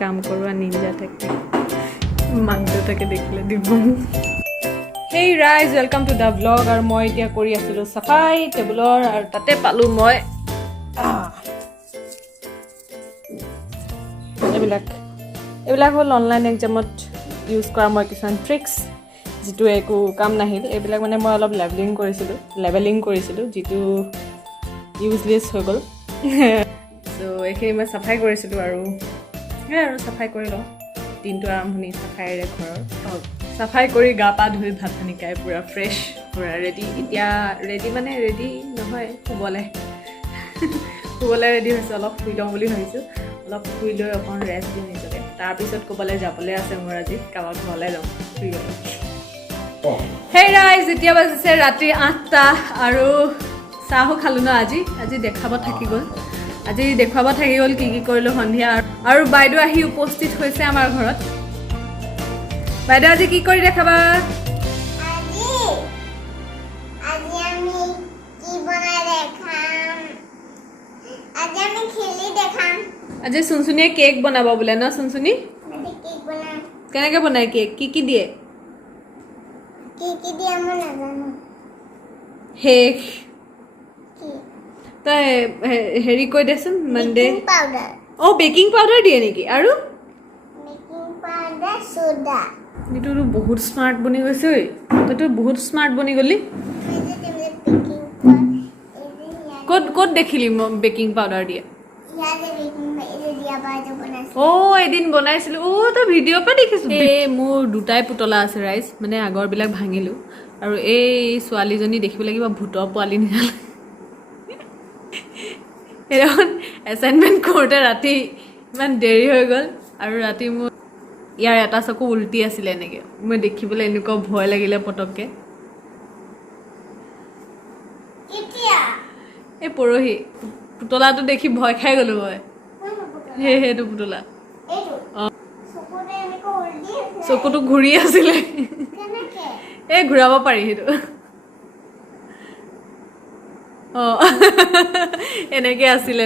কাম কৰোৱা নিঞ্জা থাকে মাক দেউতাকে দেখিলে দিব হেই ৰাইজ ৱেলকাম টু দ্য ব্লগ আৰু মই এতিয়া কৰি আছিলোঁ চাফাই টেবুলৰ আৰু তাতে পালোঁ মই এইবিলাক হ'ল অনলাইন এক্সামত ইউজ কৰা মই কিছুমান ট্ৰিক্স যিটো একো কাম নাহিল এইবিলাক মানে মই অলপ লেভেলিং কৰিছিলোঁ যিটো ইউজলেছ হৈ গ'ল চ' এইখিনি মই চাফাই কৰিছিলোঁ আৰু সেয়াই আৰু চাফাই কৰি লওঁ দিনটো আৰম্ভণি চাফাইৰে ঘৰৰ চাফাই কৰি গা পা ধুই ভাত পানী খাই পূৰা ফ্ৰেছ পূৰা ৰেডি এতিয়া ৰেডি নহয় শুবলৈ ৰেডি হৈছোঁ অলপ শুই লওঁ বুলি ভাবিছোঁ অলপ শুই লৈ অকণ ৰেষ্ট দিওঁ নিজকে তাৰপিছত ক'বলৈ যাবলৈ আছে মোৰ আজি কাৰোবাৰ ঘৰলৈ যাওঁ শুই গ'লোঁ হেই ৰাইজ এতিয়া বাজিছে ৰাতি 8টা আৰু চাহো খালোঁ ন আজি দেখাব থাকি গ'ল কি কৰিলোঁ সন্ধিয়া আৰু বাইদেউ আহি উপস্থিত হৈছে আমাৰ ঘৰত বাইদেউ আজি কি কৰি দেখাবা আজি চুনচুনিয়ে কেক বনাব বোলে ন চুনচুনি কেনেকৈ বনায় কেক কি দিয়ে শেষ তই হেৰি কৈ দেচোন মানডে অঁ বেকিং পাউডাৰ দিয়ে নেকি আৰু এইটোতো বহুত স্মাৰ্ট বনি গৈছে ঐ তইতো বহুত স্মাৰ্ট বনি গ'লি ক'ত দেখিলি বেকিং পাউডাৰ দিয়ে অঁ এদিন বনাইছিলোঁ তই ভিডিঅ'ৰ পৰা দেখিছোঁ মোৰ দুটাই পুতলা আছে ৰাইজ মানে আগৰবিলাক ভাঙিলোঁ আৰু এই ছোৱালীজনী দেখিব লাগিব ভূতৰ পোৱালি নিচিনা সেইদিনাখন এছাইনমেণ্ট কৰোঁতে ৰাতি ইমান দেৰি হৈ গ'ল আৰু ৰাতি মোৰ ইয়াৰ এটা চকু উল্টি আছিলে এনেকৈ মই দেখিবলৈ এনেকুৱা ভয় লাগিলে পটককৈ এই পৰহি পুতলাটো দেখি ভয় খাই গ'লোঁ মই সেইটো পুতলা অঁ চকুটো ঘূৰি আছিলে এই ঘূৰাব পাৰি সেইটো অঁ এনেকৈ আছিলে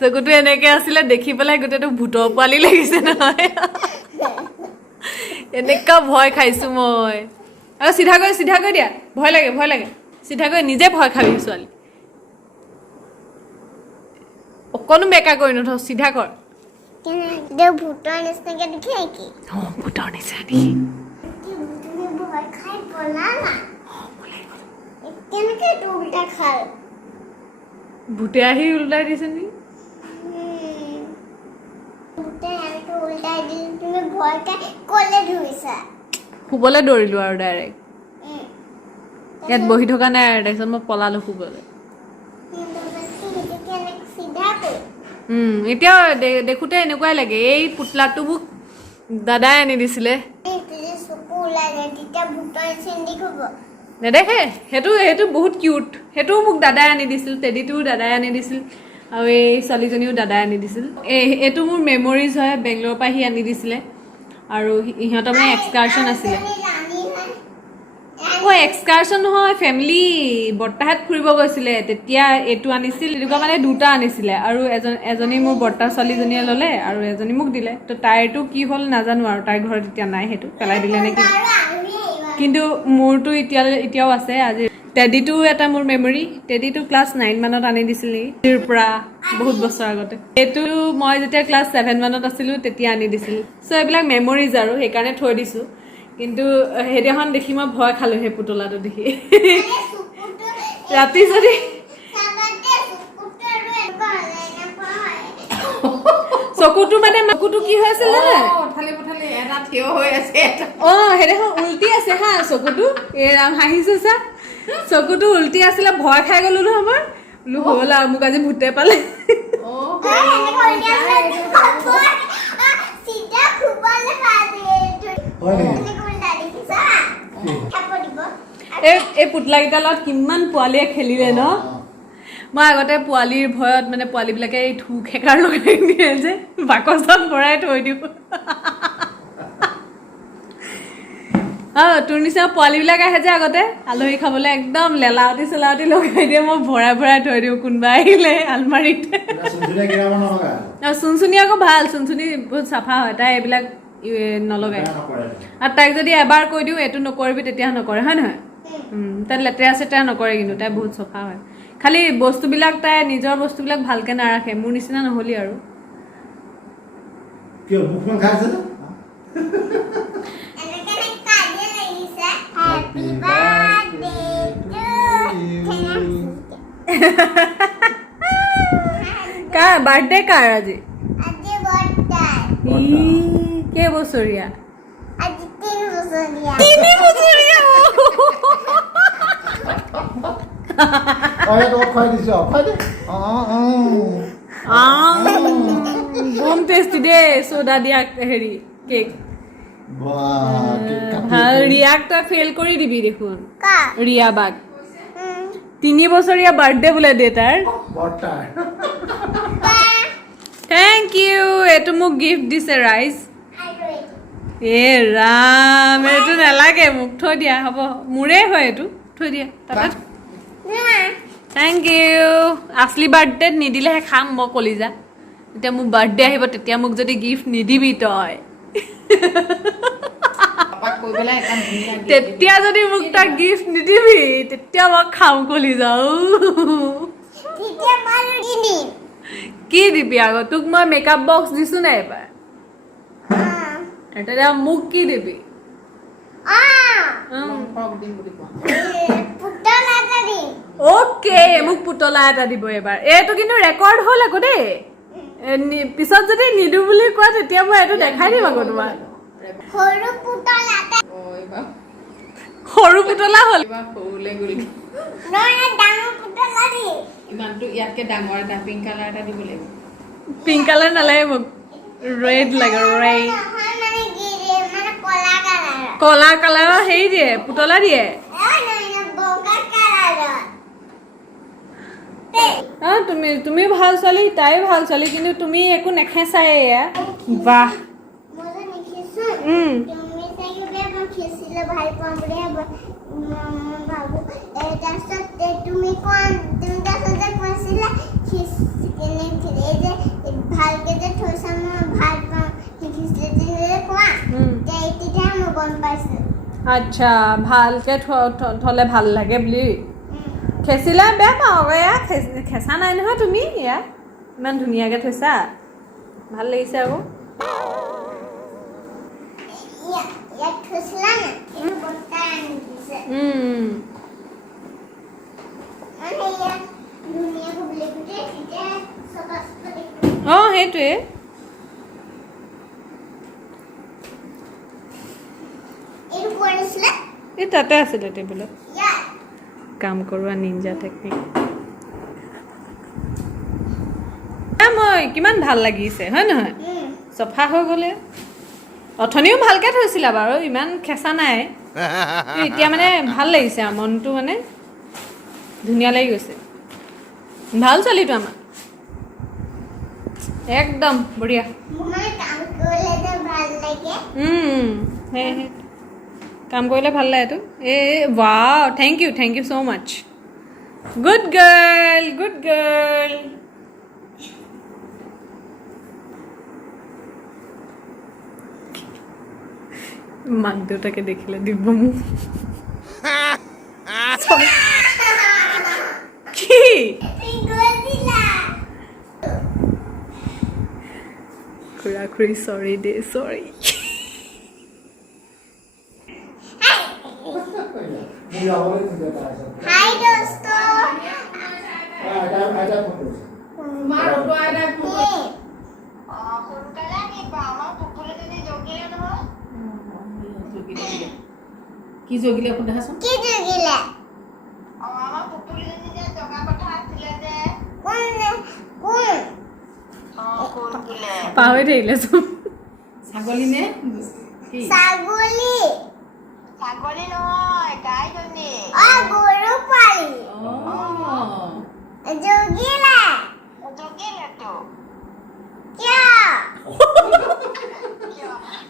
চকুটো এনেকৈ আছিলে দেখি পেলাই গোটেইটো ভূতৰ পোৱালি লাগিছে নহয় এনেকুৱা ভয় খাইছোঁ মই আৰু চিধাকৈ দিয়া ভয় লাগে চিধাকৈ নিজে ভয় খাবি ছোৱালী অকণো বেকা কৰি নথ চিধা কৰ ভূতৰ নিচিনাকে দেখি নেকি ভূতৰ নিচিনা দেখি ভূতে আহি উল্টাই দিছে নেকি শুবলৈ দৌৰিলোঁ আৰু ডাইৰেক্ট ইয়াত বহি থকা নাই আৰু তাৰপিছত মই পলালোঁ শুবলৈ এতিয়াও দেখোঁতে এনেকুৱাই লাগে এই পুতলাটো মোক দাদাই আনি দিছিলে নেদেখে সেইটো বহুত কিউট সেইটোও মোক দাদাই আনি দিছিল টেডিটোও দাদাই আনি দিছিল আৰু এই ছোৱালীজনীও দাদাই আনি দিছিল এইটো মোৰ মেমৰিজ হয় বেংগলোৰৰ পৰা সি আনি দিছিলে আৰু ইহঁতৰ মানে এক্সকাৰ্চন আছিলে এক্সকাৰ্চন নহয় ফেমিলি বৰ্তাহাত ফুৰিব গৈছিলে তেতিয়া এইটো আনিছিল এনেকুৱা মানে দুটা আনিছিলে আৰু এজনী মোৰ বৰ্তা ছোৱালীজনীয়ে ল'লে আৰু এজনী মোক দিলে তো তাইৰটো কি হ'ল নাজানো আৰু তাইৰ ঘৰত এতিয়া নাই সেইটো পেলাই দিলে নেকি কিন্তু মোৰতো এতিয়াও আছে আজি টেডিটো এটা মোৰ মেমৰি টেডিটো ক্লাছ 9 মানত আনি দিছিল নেকি পৰা বহুত বছৰ আগতে এইটো মই যেতিয়া ক্লাছ 7 মানত আছিলোঁ তেতিয়া আনি দিছিল চ' এইবিলাক মেমৰিজ আৰু সেইকাৰণে থৈ দিছোঁ কিন্তু সেইদিনাখন দেখি মই ভয় খালোঁ সেই পুতলাটো দেখি ৰাতি যদি চকুটো কি হৈ আছিল সেইদিনাখন উল্টি আছে হা চকুটো এৰাম হাঁহিছে চা চকুটো উল্টি আছিলে ভয় খাই গ'লো নহয় মই বোলো হ'ল আৰু মোক আজি ভূতে পালে এই পুতলাকেইটাৰ লগত কিমান পোৱালীয়ে খেলিলে ন মই আগতে পোৱালিৰ ভয়ত মানে পোৱালীবিলাকে এই থু খেকাৰ লগাই দিয়ে যে বাকচত ভৰাই থৈ দিওঁ তোৰ নিচিনা পোৱালীবিলাক আহে যে আগতে আলহী খাবলৈ একদম লেলাৱতি চেলাৱতি লগাই দিয়ে মই ভৰাই থৈ দিওঁ কোনোবা আহিলে আলমাৰীত চুনচুনি আকৌ ভাল চুনচুনি বহুত চাফা হয় তাই এইবিলাক নলগায় আৰু তাইক যদি এবাৰ কৈ দিওঁ এইটো নকৰিবি তেতিয়া নকৰে হয় নহয় তাই লেতেৰা চেতেৰা নকৰে কিন্তু তাই বহুত চাফা হয় খালি বস্তুবিলাক তাই নিজৰ বস্তুবিলাক ভালকৈ নাৰাখে মোৰ নিচিনা নহ'লি আৰু কাৰ বাৰ্থডে কাৰ আজি কেইবছৰীয়া আজি 3 বছৰীয়া বম টেষ্টি দে সোডা দিয়া হেৰি কেক ৰিয়াক তই ফেইল কৰি দিবি দেখোন ৰিয়া বাক 3 বছৰীয়া বাৰ্থডে বোলে দে তাৰ থেংক ইউ এইটো মোক গিফ্ট দিছে ৰাইজ এ ৰাম এইটো নালাগে মোক থৈ দিয়া হ'ব মোৰে হয় এইটো থৈ দিয়া তাৰপৰা থেংক ইউ আছলি বাৰ্থডেত নিদিলেহে খাম মই কলিজা এতিয়া মোৰ বাৰ্থডে আহিব তেতিয়া মোক যদি গিফ্ট নিদিবি তই তেতিয়া যদি মোক তাক গিফ্ট নিদিবি তেতিয়া মই খাম কলিজা কি দিবি আকৌ তোক মই মেকআপ বক্স দিছো নাই এবাৰ তেতিয়া মোক কি দিবি অ'কে মোক পুতলা এটা দিব এবাৰ এইটো কিন্তু ৰেকৰ্ড হ'ল আকৌ দেই পিছত যদি নিদো বুলি কোৱা তেতিয়া মই এইটো দেখাই দিম আকৌ তোমাক সৰু পুতলা হ'ল ইমানটো ইয়াতকে ডাঙৰ এটা পিংক কালাৰ এটা দিব লাগিব পিংক কালাৰ নালাগে মোক ৰেড লাগে ৰেড কলা কালাৰৰ হেৰি দিয়ে পুতলা দিয়ে তুমি ভাল ছোৱালী তাই ভাল ছোৱালী কিন্তু তুমি একো নেখেঁচাই এয়া বাহ আচ্ছা ভালকে থলে ভাল লাগে বুলি খেচিলা বেয়া পাওঁ এয়া খেঁচা নাই নহয় তুমি এয়া ইমান ধুনীয়াকৈ থৈছা ভাল লাগিছে আকৌ অঁ সেইটোৱে এই তাতে আছিলে টেবুলত কাম কৰোৱা নিঞ্জা টেকনিক মই কিমান ভাল লাগিছে হয় নহয় চফা হৈ গ'লে অথনিও ভালকৈ থৈছিলা বাৰু ইমান খেঁচা নাই এতিয়া মানে ভাল লাগিছে আৰু মনটো মানে ধুনীয়া লাগি গৈছে ভাল ছোৱালীটো আমাৰ একদম বঢ়িয়া কাম কৰিলে ভাল লাগেতো এই wow thank you so' much good girl মাক দেউতাকে দেখিলে দিব মোক কি খুৰা খুৰী চৰি দে চৰি हाय दोस्तों কি জগিলে কোন দেখাচোন কি জগিলে আমাৰ পুপুলিজনী যে জগা কথা আছিলে যে কোন কিলে পাহৰি থাকিলে চোন ছাগলী নে কি ছাগলী নহয় গাইজনী গৰু পালি জগিলে তো কিয়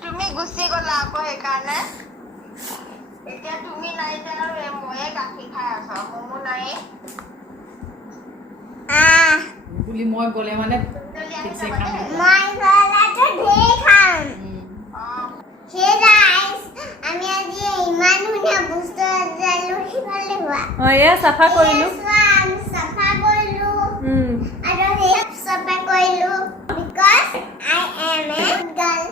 তুমি গুচি গলা আকৌ সেইকাৰণে এতিয়া তুমি নাই আৰু ময়ে গাখীৰ খাই আছা মমো নাই বুলি মই গ'লে মানে ঠিকছে খাম মই গলাটো ঢেৰ খাম হে গাইস আমি আজি ইমান ধুনীয়া বস্তু আনিলো সিফালে হোৱা এয়া চাফা কৰিলোঁ আমি চাফা কৰিলো আৰু হে চাফা কৰিলো because I am a girl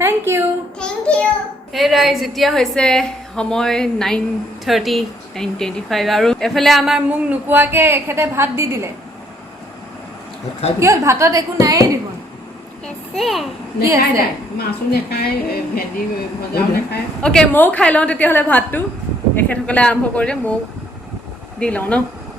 thank you হে ৰাইজ এতিয়া হৈছে সময় 9:30 9:25 আৰু এফালে আমাৰ মোক নোকোৱাকৈ এখেতে ভাত দি দিলে কিয় ভাতত একো নায়েই দেখোন নেখাই দে মাছো নেখায় ভেন্দি ভজাও নেখায় অ'কে ময়ো খাই লওঁ তেতিয়াহ'লে ভাতটো এখেতসকলে আৰম্ভ কৰিলে ময়ো দি লওঁ ন